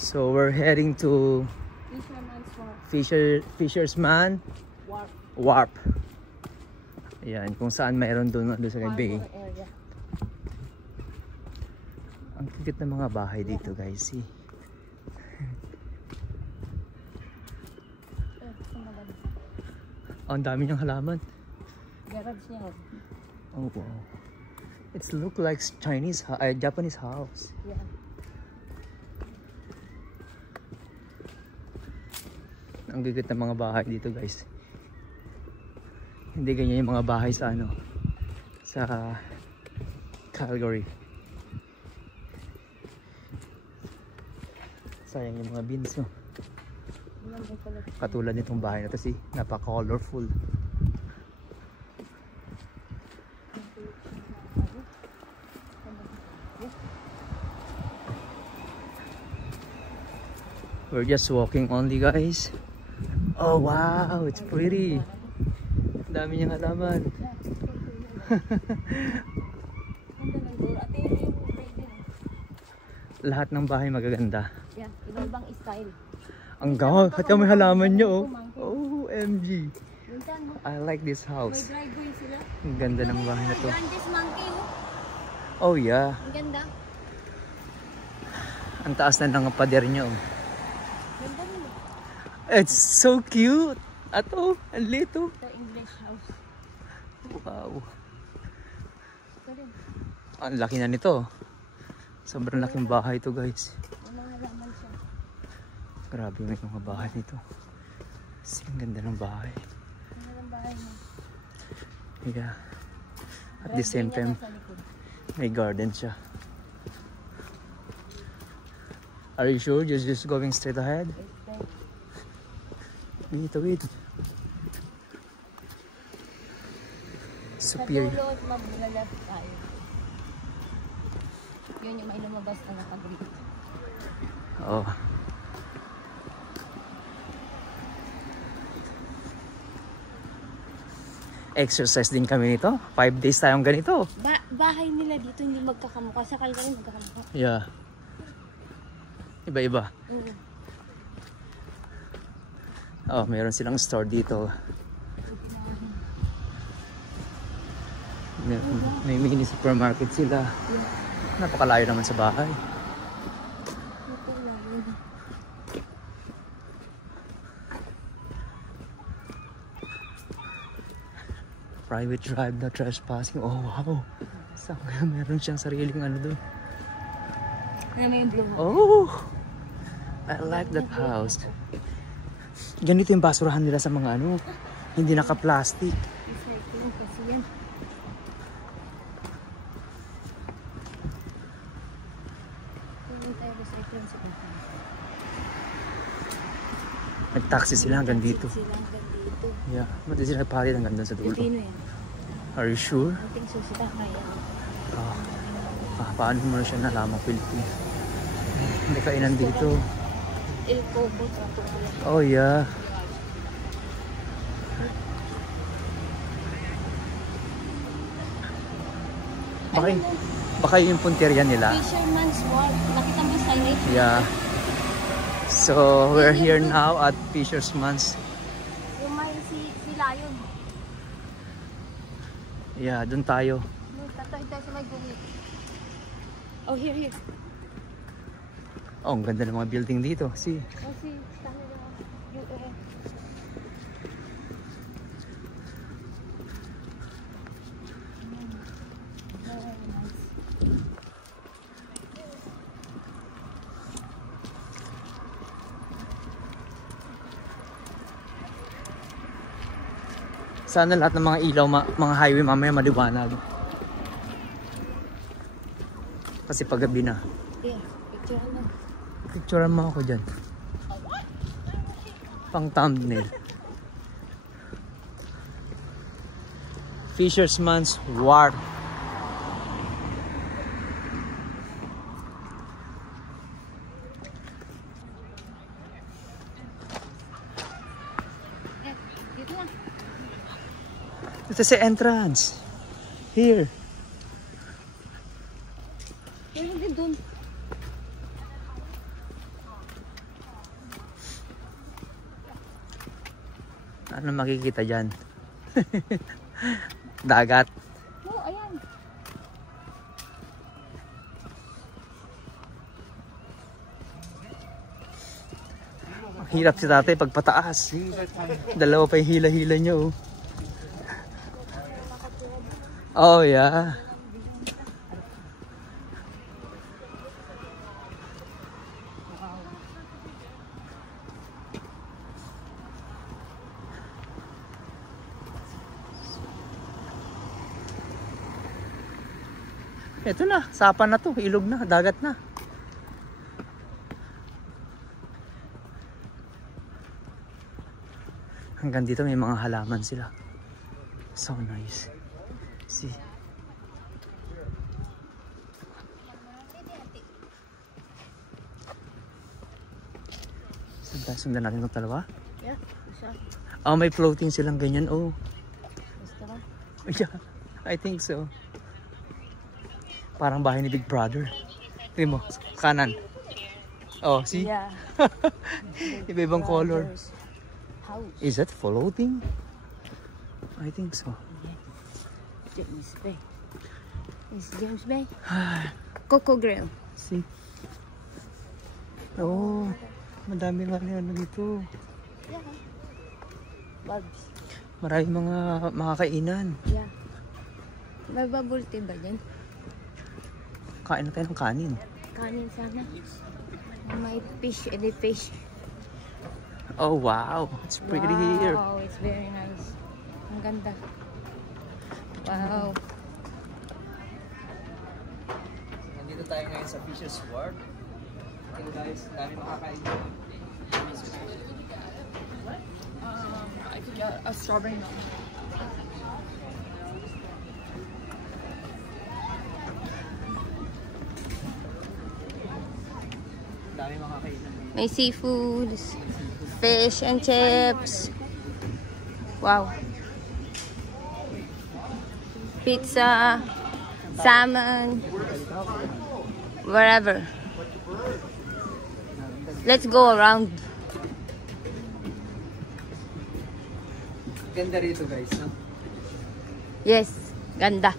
So we're heading to Fisherman Wharf. Ayan, kung saan mayroon doon sa bay. Ang kikit ng mga bahay dito, guys. See? Oh, ang dami niyang halaman. Oh wow. It's look like Japanese house. Yeah. Ang gigit ng mga bahay dito, guys. Hindi ganyan yung mga bahay sa sa Calgary. Sayang yung mga beans, no? Katulad nitong bahay na to, see? Napaka-colorful. We're just walking only, guys. Oh wow, it's pretty. Dami niyang halaman. Lahat ng bahay magaganda. Yeah, ibang style. Ang gawa, at may halaman niyo, oh. OMG. I like this house. May driveway sila. Ang ganda ng bahay na to. Grandes monkey, Oh yeah. Ang ganda. Ang taas na ng pader niyo. Ganda rin. It's so cute. Ato, ang lito. The English house. Wow. Ito rin. Ang laki na nito. Sobrang laking bahay to, guys. May mga halaman siya. Grabe may mga bahay nito. Kasi ang ganda ng bahay. Ang ganda ng bahay mo. Yeah. At the same time, may garden siya. Are you sure? Just going straight ahead? Wait. Superior. Sa dulo at mag-left tayo. Yun yung may lumabas na nakagrip. Oh. Exercise din kami nito. 5 days tayong ganito. Bahay nila dito hindi magkakamukha. Sa Calgary magkakamukha. Yeah. Iba-iba. Oh, meron silang store dito. May mini supermarket sila. Napakalayo naman sa bahay. Private drive, no trespassing. Oh wow. Meron siyang sariling doon. May blue. Oh, I like that house. Ganito yung basurahan nila sa mga hindi naka-plastic. Recycling kasi yan. Nag-taxi sila hanggang dito. Yeah, mati sila palit hanggang doon sa dulo. Pilipino yan. Are you sure? I think so, sila kaya. Paano mo na siya nalamang Pilipino? Hindi kainan dito. El Cobo. Oh yeah. Baka yung punteriya nila. Fisherman's Wharf. Nakita mo yung signage? Yeah. So we're here now at Fisherman's. Yung may si Lion. Yeah, doon tayo. Tatay tayo sa may gumi. Oh, here. Oh, ang ganda ng mga building dito. See? Oh, si UN. Sana lahat ng mga ilaw, mga highway mamaya maliwanag. Kasi paggabi na. Yeah, picture mo. Picturean mo ako dyan. Pang thumbnail. Fisherman's Wharf. Dito na. Ito sa entrance. Here. Hindi dun. Ano makikita dyan? Dagat. Oh, ayan. Hirap si tatay pag pataas. Dalawa pa yung hila-hila niya oh. Oh yeah. Ito na, sapa na to, ilog na, dagat na. Hanggang dito may mga halaman sila. So nice. See. Sundan natin itong dalawa. Yeah, isa. Oh, may floating silang ganyan. Oh. Gusto ka? Yeah, I think so. Parang bahay ni Big Brother. Tingnan mo, kanan. Oh, see? Yeah. Iba-ibang color. House. Is that floating? I think so. James Bay. It's James Bay. Coco Grill. See? Oh, madami nga na ano dito. Yeah. Bulbs. Maraming mga makakainan. Yeah. May bubble tea ba dyan? Kain na tayo ng kanin. Kanin sana. May fish, edi fish. Oh wow, it's pretty here. Wow, it's very nice. Ang ganda. Wow. Nandito tayo ngayon sa Fisher's Wharf. Ito guys, dami makakain. I could get a strawberry milk. Dami makakainan. May seafoods, fish and chips. Wow. Pizza, salmon, wherever. Let's go around. Ganda rito guys, no? Yes, ganda.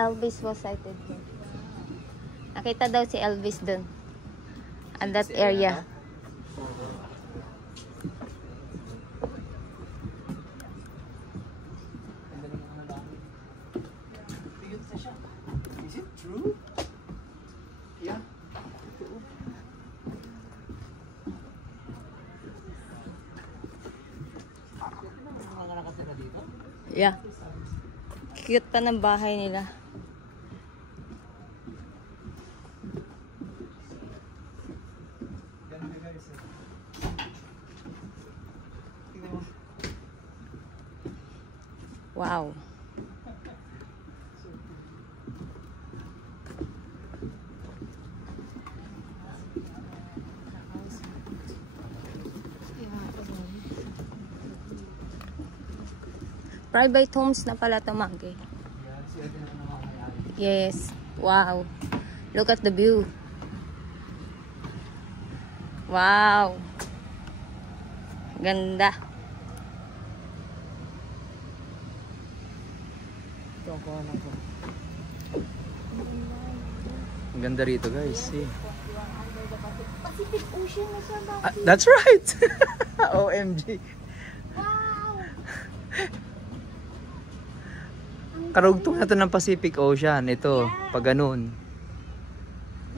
Elvis was sighted here. Nakita daw si Elvis dun. And that area. Is it true? Yeah. Mga nakatira dito? Yeah. Cute pa ng bahay nila. Ganda guys. Tingnan mo. Wow. Private homes na pala ito, Maggie. Yes. Wow. Look at the view. Wow. Ganda. Ang ganda rito guys. See? Pacific Ocean na siya, Maggie. That's right. OMG. Wow. Karugtong na to ng Pacific Ocean. Ito, Yeah. pag ganun.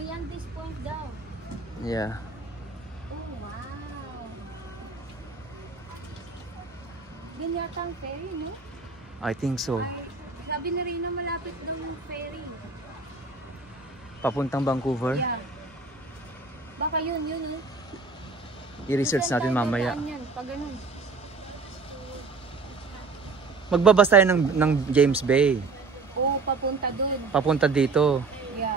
Beyond this point daw. Yeah. Oh, wow. Yan yata ang ferry, no? I think so. Ay, sabi na rin na malapit daw yung ferry. Papuntang Vancouver. Yeah. Baka yun, no? I-research natin mamaya. Yan, pag ganun. Magbabas tayo ng James Bay. Oo, papunta dun. Papunta dito. Yeah.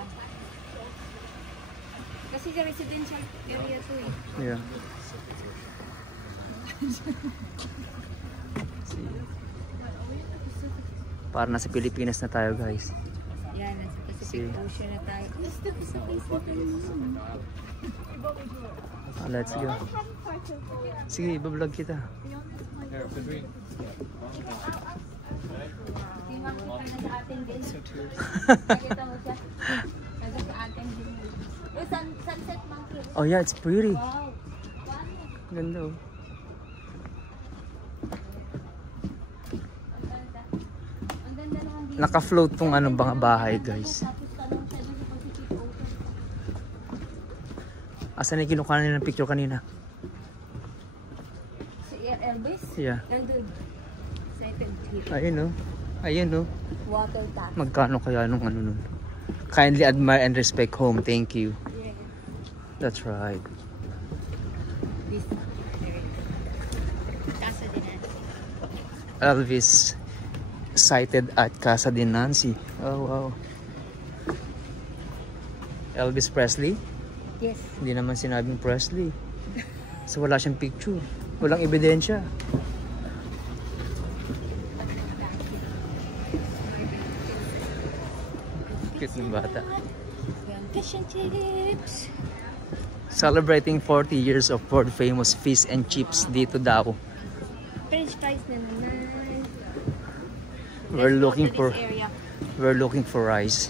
Kasi sa residential area to eh. Yeah. Para nasa Pilipinas na tayo, guys. Yan, nasa Pacific Ocean na tayo. Gusto ko sa Facebook. Let's go. Sige, ibablog kita. Nakita sa atin din. Nakita mo siya. Nakita sa atin din. Sunset monkey. Oh yeah, it's pretty. Wow. Ganda oh. Naka-float tong ano bang bahay, guys. Asan yung kinukuha nila ng picture kanina? Si Elvis? Yeah. Nandun. Ayun oh. Ayun oh. Water tap. Magkano kaya nung ano nun? Kindly admire and respect home. Thank you. Yeah. That's right. Casa de Nancy. Elvis sighted at Casa de Nancy. Oh wow. Elvis Presley? Yes. Hindi naman sinabing Presley. So wala siyang picture. Walang ebidensya. Cute ng bata. Fish and chips. Celebrating 40 years of world famous fish and chips dito daw. French fries na naman. We're looking Let's go for to this area. we're looking for rice.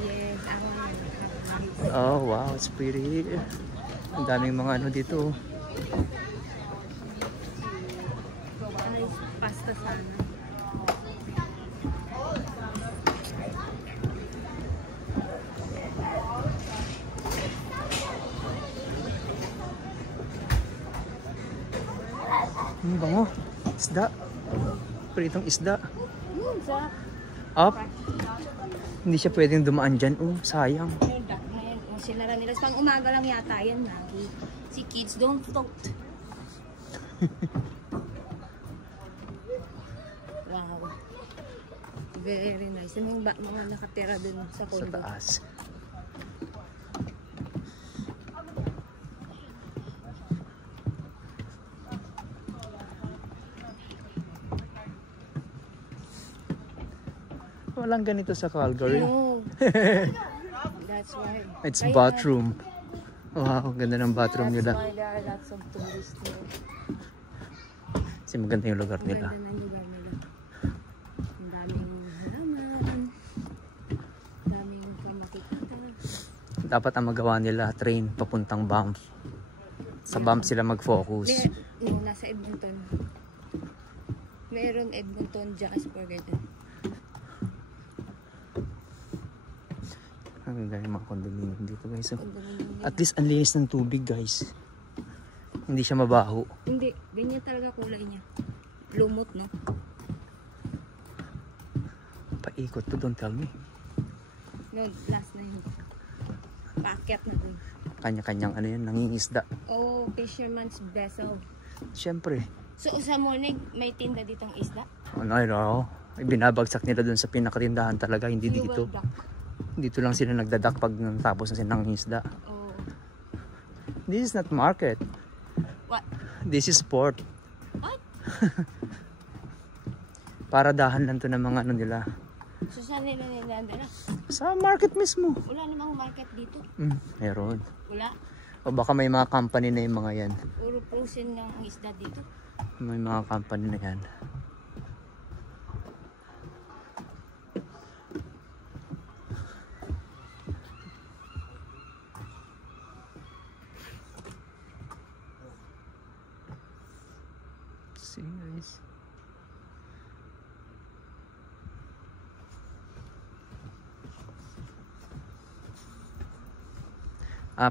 Yes, I want to have rice. Oh wow, it's pretty. Ang daming mga ano dito. Rice, pasta sana. Bango. Isda. Pritong isda. Sarap. Up. Hindi siya pwedeng dumaan dyan. Oh, sayang. Ngayon, sinara nila. Pang umaga lang yata yan, Maggie. Si kids don't float. Wow. Very nice. Ano yung mga nakatira dun sa Sa condo? taas. Walang ganito sa Calgary. No. That's why. It's Kaya- bathroom. Wow, ganda ng bathroom That's nila. why there are lots of tourists here. Kasi maganda yung lugar Ang nila. ganda ng lugar nila. Ang daming halaman. Ang daming kamakikita. Dapat ang magawa nila, train papuntang Banff. Sa Banff sila mag-focus. Nasa Edmonton. Meron Edmonton, Jasper, ganyan. Ang ganda yung mga condominium dito, guys. So, Ang dami at least ang linis ng tubig, guys. Hindi siya mabaho. Hindi, ganyan talaga kulay niya. Lumot, no? Paikot to, don't tell me. No, last na yun. Paakyat na dun. Kanya-kanyang ano yan, nangingisda. Oh, fisherman's vessel. Siyempre. So, sa morning, may tinda ditong isda? Ano, ano, binabagsak nila dun sa pinakatindahan talaga, hindi You dito. will duck. Dito lang sila nagdadak pag natapos na sila ng isda. Oh. This is not market. What? This is port. What? Para dahan lang to ng mga ano nila. So, saan nila nilandala? Sa market mismo. Wala namang market dito. Meron. Wala. O baka may mga company na yung mga yan. Puro frozen lang ang isda dito. May mga company na yan. See guys.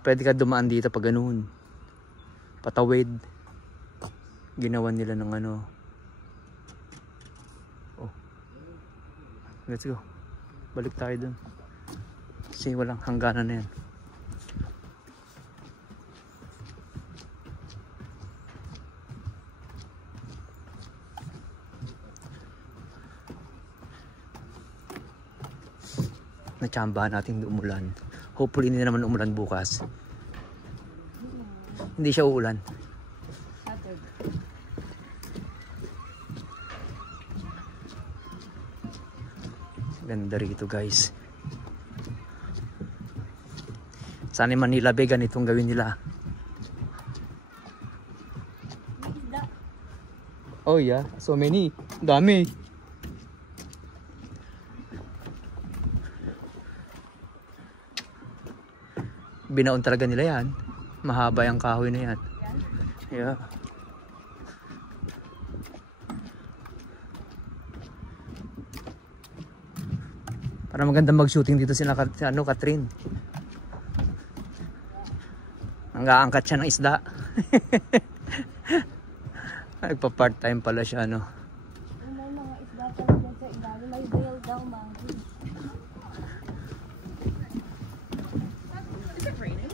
Pwede ka dumaan dito pag ganoon. Patawid. Ginawan nila ng ano. Oh. Let's go. Balik tayo dun. Kasi walang hangganan na yan. Natsambahan natin umulan. Hopefully hindi naman umulan bukas. Hindi siya uulan. Saturday. Ganda rito guys. Sana Manila Bay ganitong gawin nila. Oh yeah, so many. Dami. Binaon talaga nila yan. Mahaba yung kahoy na yan. Yeah. Para maganda mag-shooting dito sila Catherine. Nag-aangkat siya ng isda. Nagpa-part-time pala siya, ano. May mga isda talaga sa ilalim. May whale daw, Monkey. Is it raining?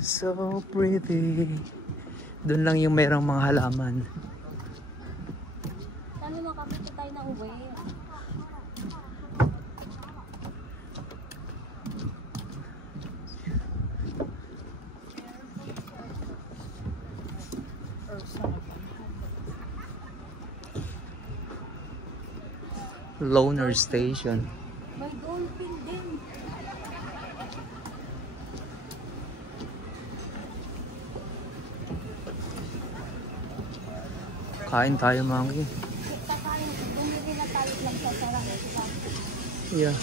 So pretty. Doon lang yung mayroong mga halaman. Ano nung kami tayo na uwi? Loner Station. May dolphin din. Kain tayo, Monkey. Kakain, bumili na tayo lang sa sarang. Yeah.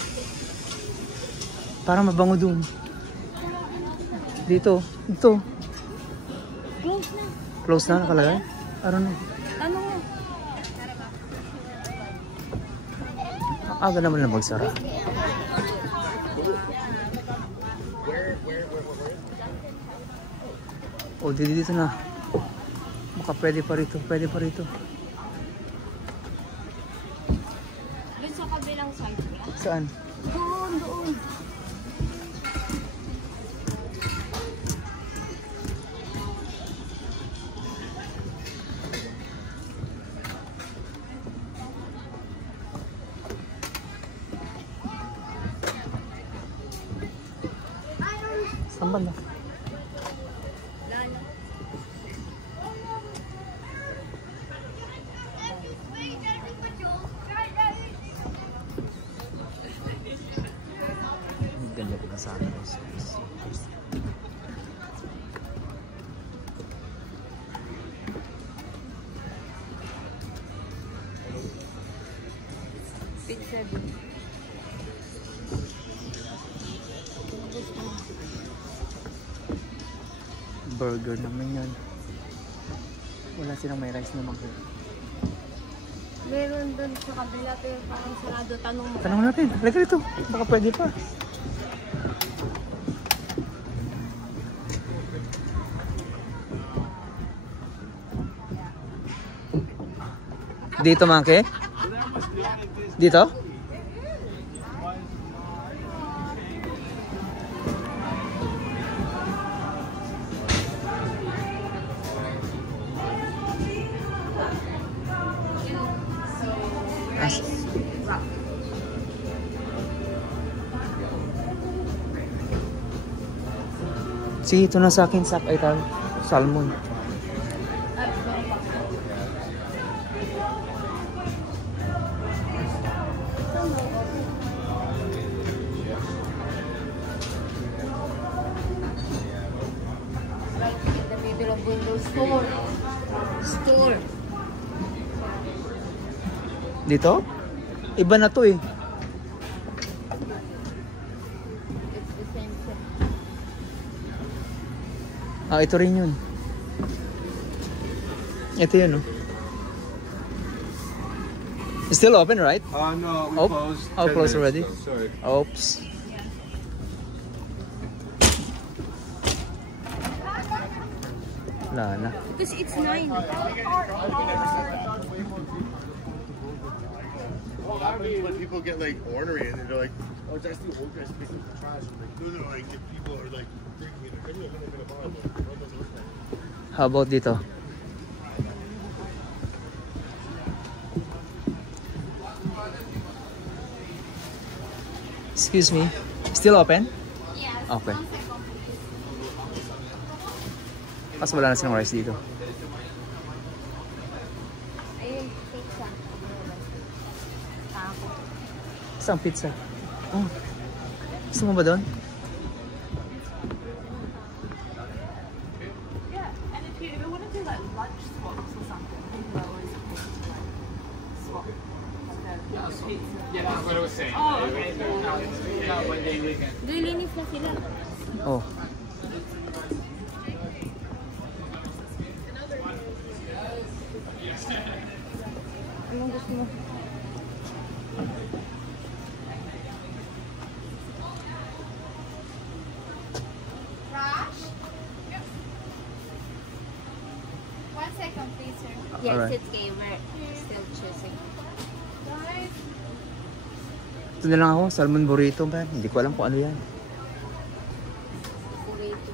Parang mabango dun. Dito. Ito. Close na. Close na nakalagay? I don't know. Ano nga? Aga naman na magsara. Oh, dito na. Baka pwede pa rito. Pwede pa rito. Doon sa kabilang side. Saan? Doon, doon. Saan ba na? Ganda ko na sana guys. Pizza din. Burger naman yan. Wala silang may rice naman. Meron doon sa kabila pero parang sarado. Tanong mo. Tanong natin. Halika dito. Baka pwede pa. Dito, Monkey? Dito? Sige, ito na sa akin. Ay, salmon. In the middle of window store. Store. Dito? Iba na to eh. It's the same thing. Ah, ito rin yun. Ito yun, no? It's still open, right? No, we Oh, closed. oh, 10 closed minutes already? ago, sorry. Oops. Wala na. Because it's 9. Well, that means when people get like ornery and they're like, oh, it's actually old guys picking up the trash. I'm like, no, like if people are like drinking it, maybe I'm gonna buy one. What does it look like? How about dito? Excuse me. Still open? Yes. Okay. 1 second. Kasi wala na silang rice dito. Ayun, pizza. Tapo. Isang pizza. Oh. Gusto mo ba doon? Yeah, and if you want to do like lunch swaps or something, people are always swap. Yeah, that's what I was saying. Oh, okay. One day weekend. Lilinis na sila. Oh. Anong gusto mo? Rush? One second, please, sir. Yes, Alright. it's okay. We're still choosing. Ito na lang ako. Salmon burrito ba? Hindi ko alam kung ano yan. Burrito.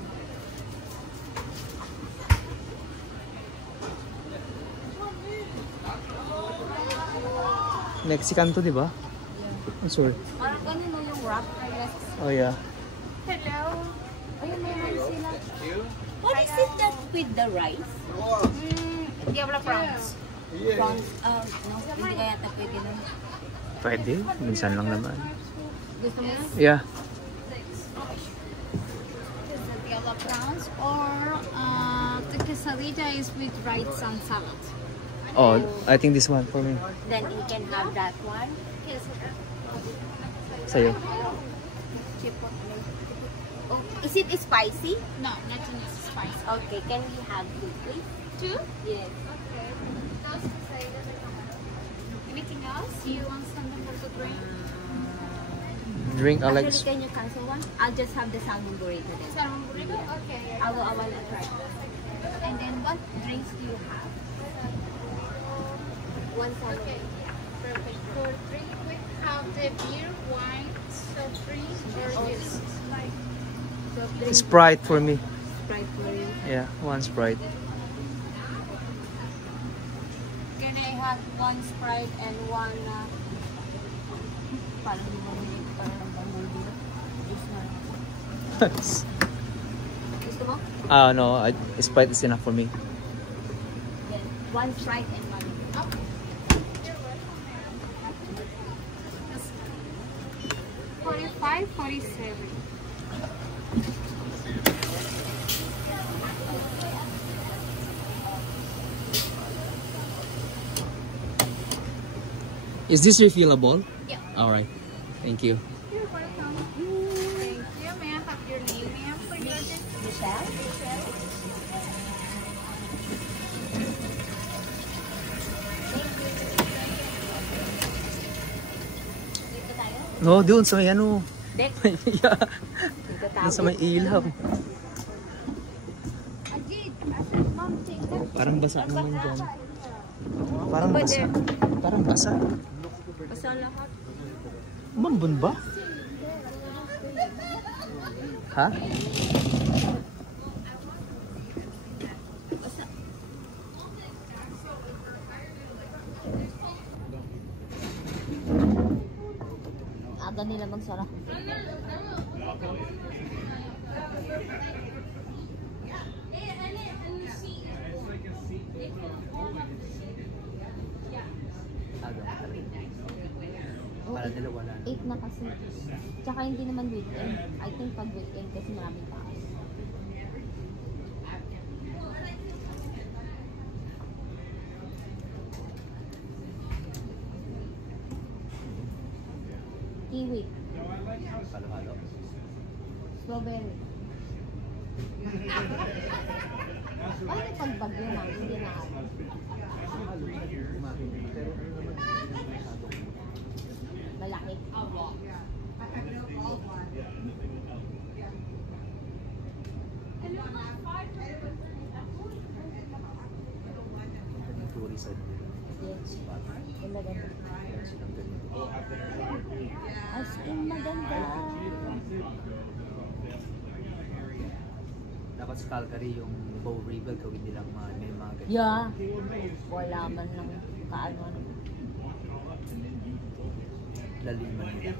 Mexican to, di ba? Yeah. I'm sorry. Parang ganun yung wrap. Yes. Oh, yeah. Hello. Ayun, meron sila. What is it that with the rice? Diabla prawns. Prawns, no, hindi kaya yata pwede lang. Pwede. Minsan lang naman. Gusto mo yun? Yeah. The diabla prawns or the quesadilla is with rice and salad. Oh, I think this one for me. Then you can have that one. Sa'yo. Chipotle. Oh, is it spicy? No, nothing is spicy. Okay, can we have two, please? 2? Yes. Anything else? You want something for the drink? Drink, I like... Actually, can you cancel one? I'll just have the salmon burrito then. Salmon burrito? Okay. I will try. And then what drinks do you have? One salmon. Okay. Perfect. For drink, we have the beer, wine, soft drink, or juice. Like Soft drink. Sprite for me. Sprite for you. Yeah, one Sprite. Can I have one Sprite and one parang bumili parang bumili. Gusto mo? No, Sprite is enough for me. Then one Sprite and one. Okay. You're welcome. 45, 47. Is this refillable? Yeah. Alright. Thank you. You're welcome. Thank you. May I have your name, ma'am, for your Michelle? Dito tayo? No, doon sa may ano. Dek. Yeah. Dito tayo. Doon sa may ilaw. Ajit, I said, mom, take that. Parang basa naman dyan. Parang basa. Parang basa. Basta lahat. Mambun ba? Ha? Aga nila magsara. Para nila wala. 8 na kasi. Tsaka hindi naman weekend. I think pag weekend kasi maraming tao. Kiwi. Halo-halo. Strawberry. Bakit pag bagyo na, hindi na ako? Malaki. Yes. Maganda. As in maganda. Dapat sa Calgary yung bow river gawin nilang may mga ganito. Yeah. Wala man lang kaano. Laliman nila.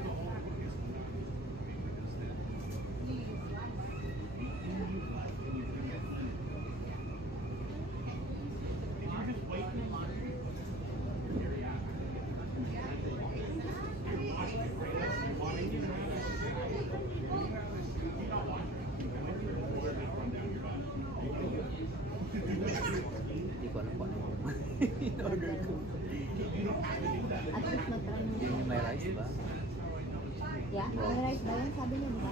At least mag-try mo. Yung may rice ba? Yeah, may rice ba yan? Sabi niya ba?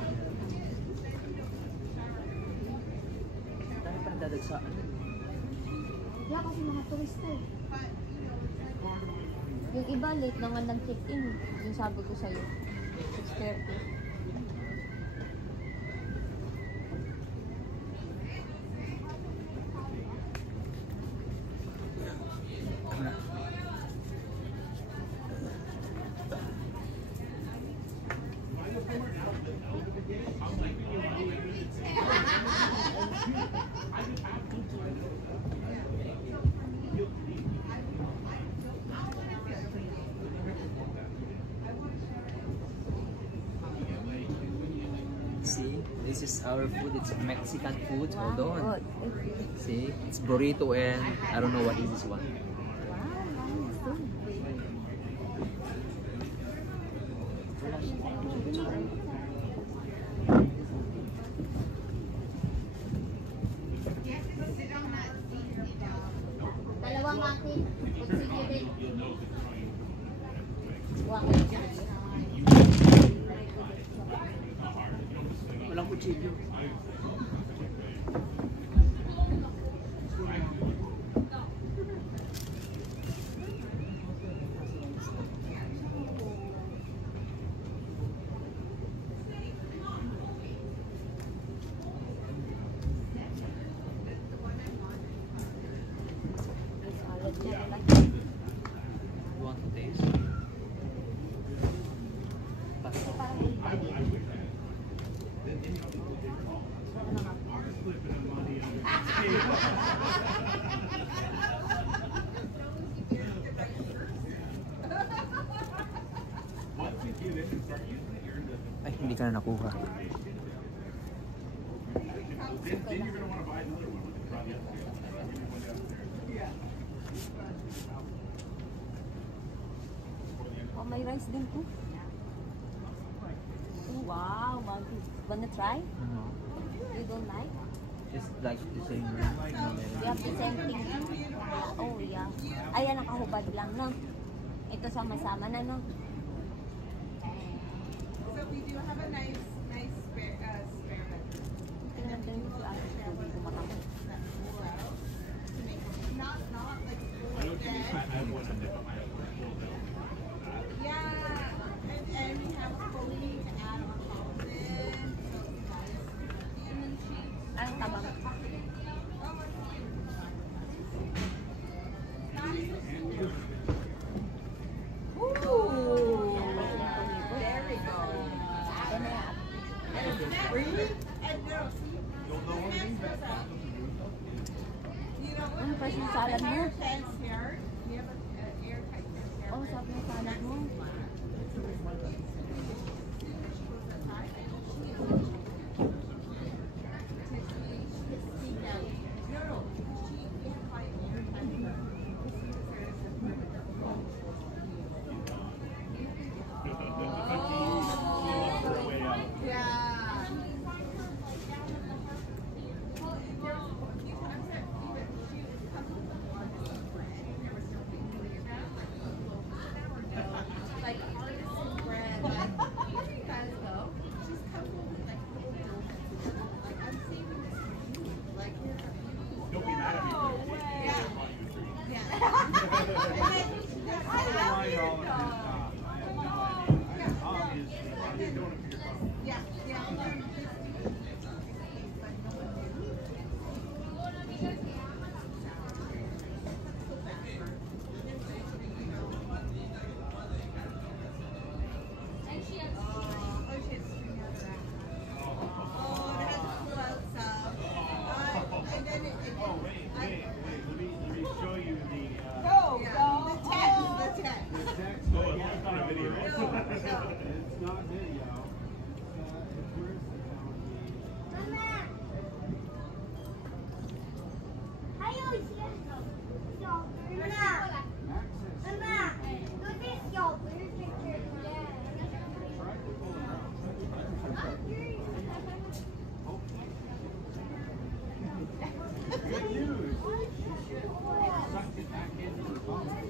Dahil pa dadagsaan. Yeah, kasi mga turista eh. Yung iba, late naman nag-check-in. Yung sabi ko sa'yo. 6:30. See, this is our food. It's Mexican food. Hold on. Good. See, it's burrito and I don't know what is this one. Dalawang akin. Sige din. Walang kutsilyo. You want to taste? Ay, hindi ka na nakuha. Oh, may rice din po. Oh, wow, Maggie. Wanna try? You don't like? Just like the same. You have the same thing. Oh, yeah. Ayan, nakahubad lang, no? Ito sama-sama na, no? So we do have a nice spare Tingnan din ko sa akin kung hindi ko makamit. not like full dead. Yeah, and we have fully to add on top of it. So it's nice. Demon cheese. Anong tabang? There we go. Really? And no, see, mess up. You know, Ano pa yung salad mo? airtight here. We have an airtight here. Oh, sarap ng salad mo. Good news. Sucked it back in.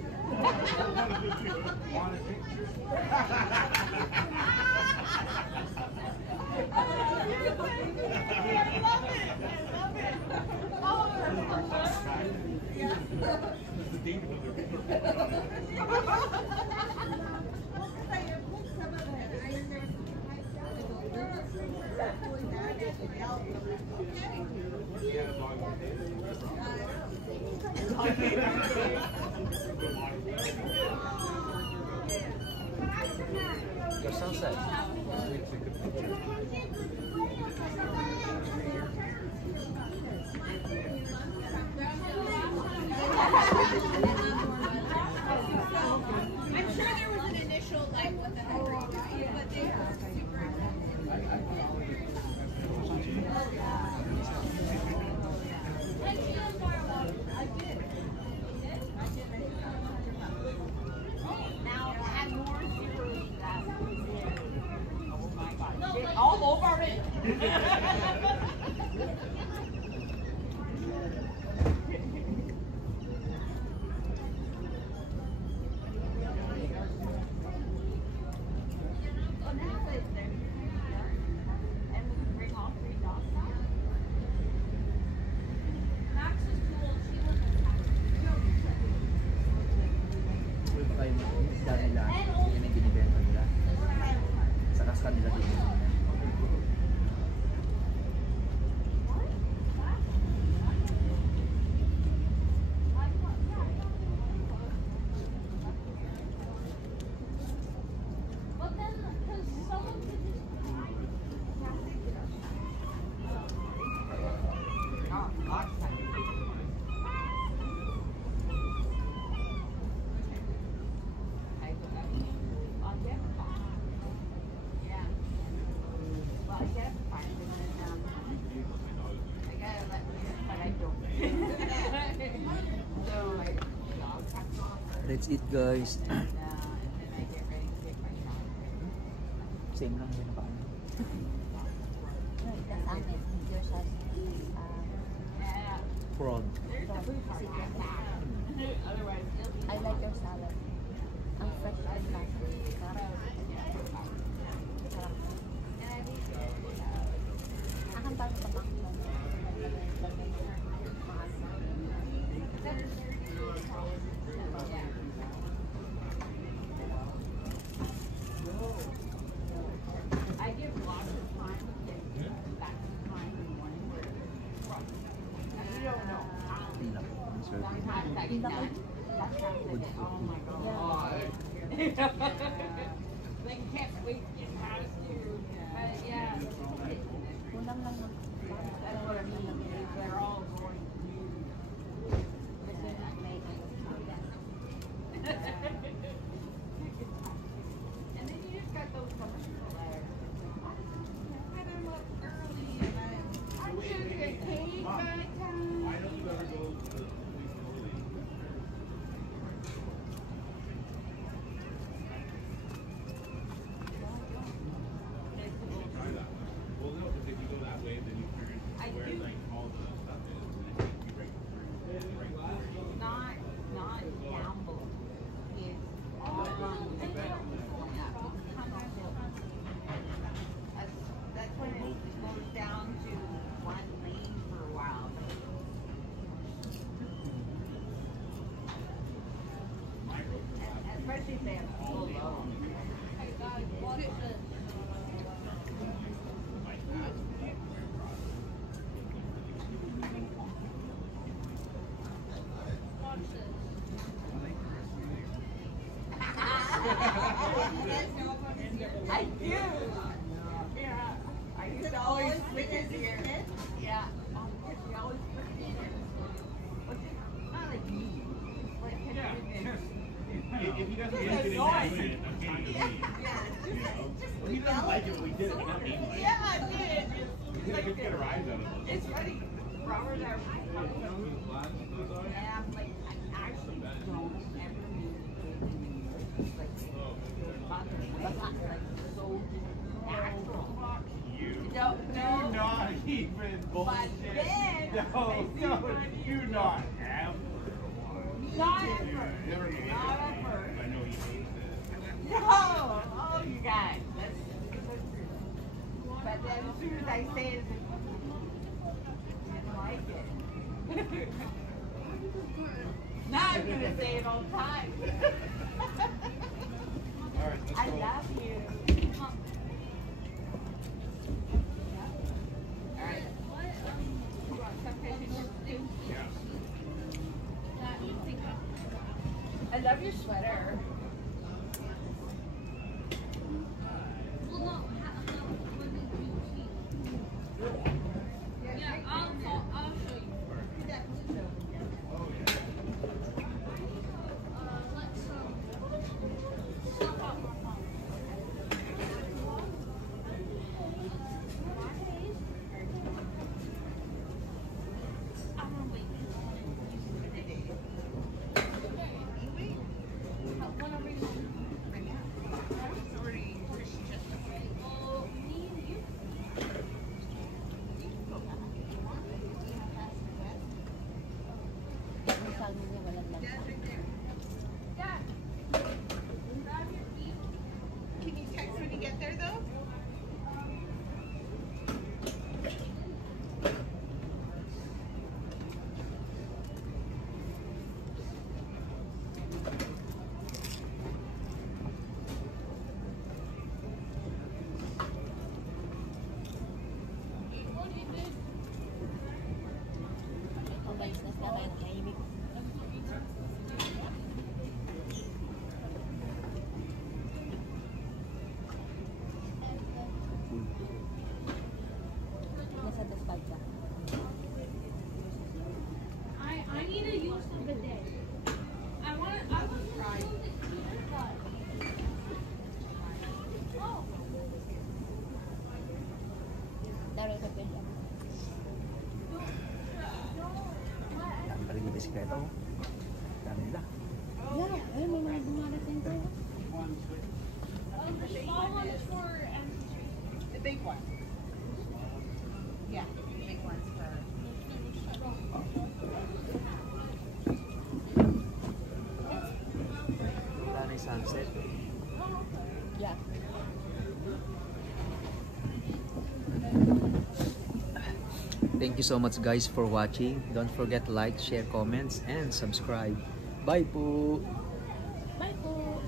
Your sunset. I'm sure there was an initial like with the hurry, but they are super Now add more zeros to that. Oh my god. All over it. Oh, now it's there. And we can bring all three dogs out. Max is too old. She wasn't With 5 isda nila, yun ang binibenta nila. Sa kas kanila dito. But then, because someone could just. Yeah. Well, I guess fine. I gotta let you, but I don't. So, like, dogs have to offer. Let's eat, guys. And then I get ready to take my shower. Same lang din pa. Yeah. Frog. There's the food part. Otherwise, I like your salad. Ang fresh and fast. Sarap. Sarap. Akan pa sa bangko. I give lots of time to get back to time in the morning where and you don't know how Pilak. Ang sarap. sometimes I get done. Sometimes I get, oh my god. They can't wait to get past you. But yeah, Kulang lang ng that's what I mean. They're all going to you. kasi may And then you just got those commercial letters. I'm up early and I'm gonna get paid by time. Why don't you ever go to the police building? Try that. Well, no, because if you go that way, then you figure where like all the stuff is, and then you break through. Not gamble. It's that's when it goes down to one lane for a while. And especially if they have full load. Hey guys, watch this. Watch this. I do. Yeah. I used to always put it here. Yeah. She always put it in here. Which is not like me. It's like If he doesn't like it, I'm getting it. He doesn't like it, but we did it. Not me. Yeah, I did. We did a good ride out of it. It's funny. Robert and I were yeah, like I actually don't ever mean like so natural. You No, no. not even bullshit. then, No, you not have. Not at first. Never gave Not at it. first. I know he hates it. No. soon as I say it, I didn't like it. Now I'm gonna say it all the time. Alright, let's I go. love you. Alright. You want some pictures too? I love your sweater. Yung sabi niya walang lansa. Can you text when you get there though? Umalis na sila kaya tahimik. Nasa daspal ka. I need to use the bidet. I want to try. Oh. Daro sa pila. Dami pa rin yung bisikleta oh. Dami nila. Yeah, ay may mga dumarating ko. The small one is for The big one. Yeah, the big one's for. Wala na yung sunset. Yeah. Thank you so much guys for watching. Don't forget to like, share, comments, and subscribe. Bye po! Bye po.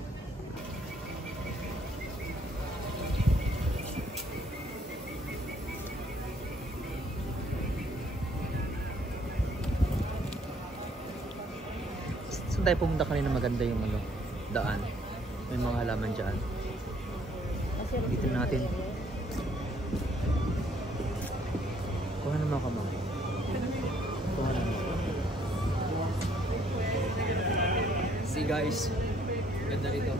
Saan tayo pumunta kanina maganda yung ano, daan? May mga halaman dyan. Kasi Dito natin. Kuha naman ka ma'am. Kuha naman. See guys. Ganda rito.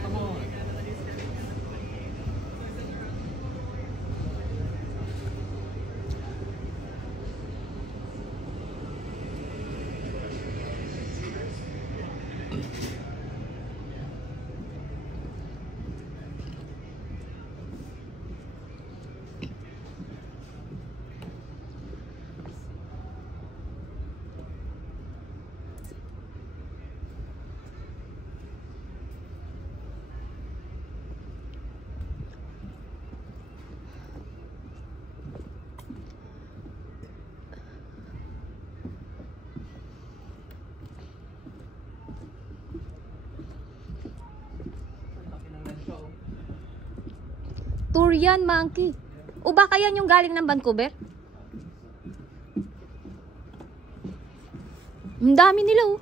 Come on. tour yan, monkey. O baka yan yung galing ng Vancouver? Ang dami nila oh.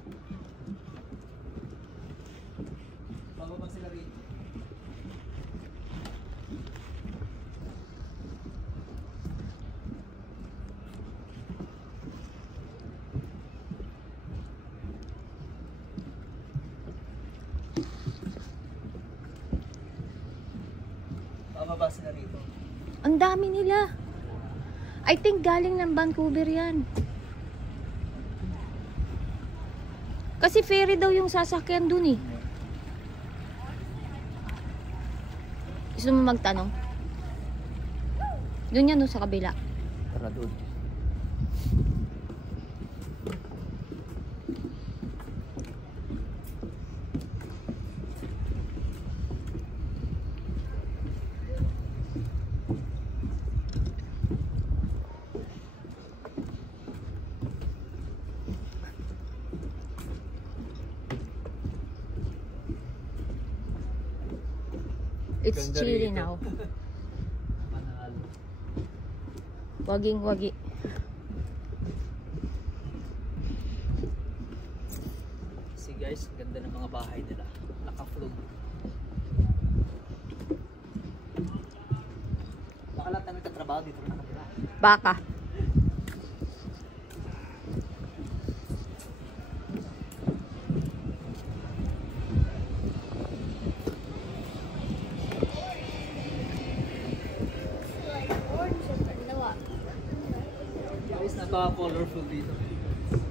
Bababa sila rito. Bababa sila rito. Ang dami nila. I think galing ng Vancouver yan. Kasi ferry daw yung sasakyan dun eh. Gusto mo magtanong? Doon yan no, sa kabila. Tara doon. It's chilly now. Waging-wagi. See guys, ganda ng mga bahay nila. Naka-flood. Baka lahat namin katrabaho dito na nakatira. Baka. Guys, naka-colorful dito.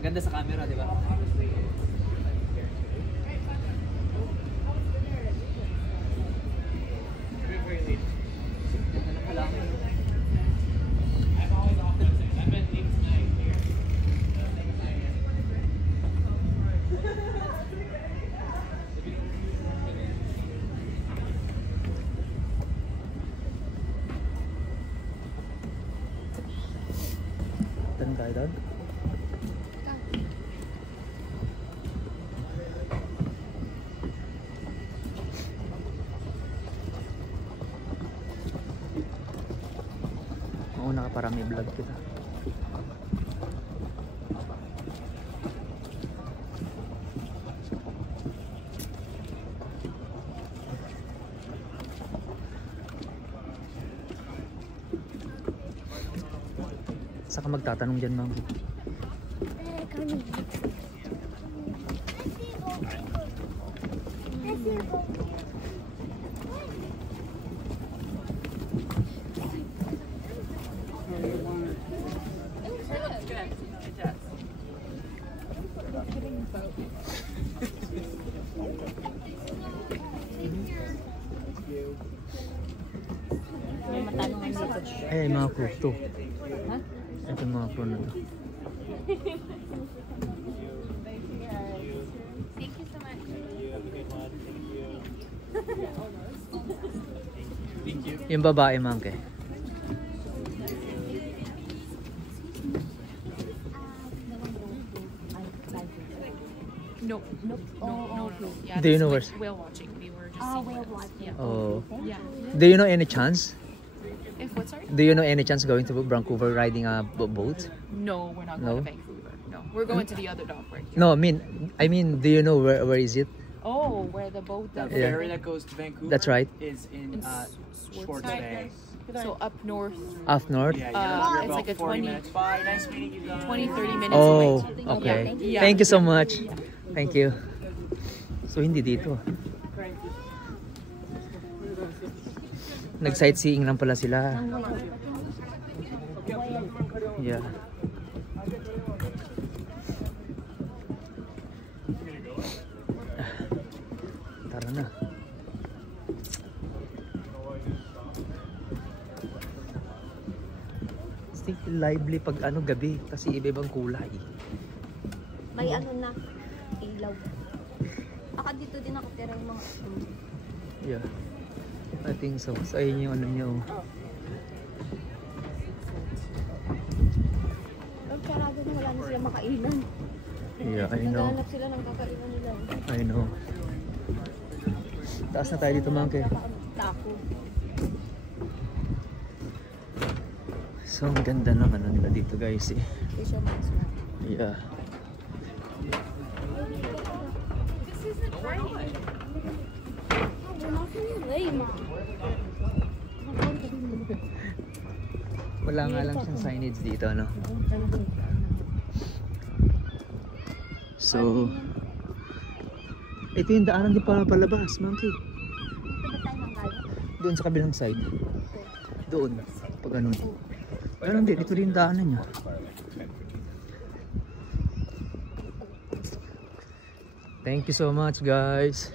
Ganda sa camera, di ba? Ganda ng halaman. Tanong tayo doon? Mauna ka para may vlog kita. Saan ka magtatanong dyan, ma'am? May matanungan dito. Eh, mga proof to. Ha? Ito yung mga proof na to. Thank you so much. Yung babae, ma'am, ke. No. No. Yeah, Do you this know was where- whale watching. We were just Ah, seeing whale whales. watching. Yeah. Oh. Yeah. Do you know any chance? If what, sorry? Do you know any chance going to Vancouver riding a boat? No, we're not No? going to Vancouver. No, we're going to the other dock right here. No, I mean, do you know where is it? Oh, where the boat The that Yeah. ferry that goes to Vancouver. That's right. Is in Schwartz Bay. So up north, Up north? Yeah, it's about like a 40 20 minutes. Bye, nice meeting you guys. 20-30 minutes Oh, away. okay. Yeah. Thank you so much. Thank you. So, hindi dito. Nag-sightseeing lang pala sila. Yeah. Tara na. Stay lively pag gabi kasi iba-ibang kulay. May ano na, ilaw. Baka dito din ako tira yung mga Yeah. I think so. So, ayun yung niyo. Ang sarado na wala na sila makainan. Yeah, I know. Naghanap sila ng kakainan nila. I know. Taas na tayo dito, Mangke. Tako. So, ang ganda ng nila dito, guys, eh. Fisher Max na. Yeah. This isn't right. Wala nga lang siyang signage dito, ano? So, ito yung daanan din para palabas, Monkey. Doon sa kabilang side. Doon. Pag ganun. Ganun din. Ito rin yung daanan niya. Thank you so much, guys.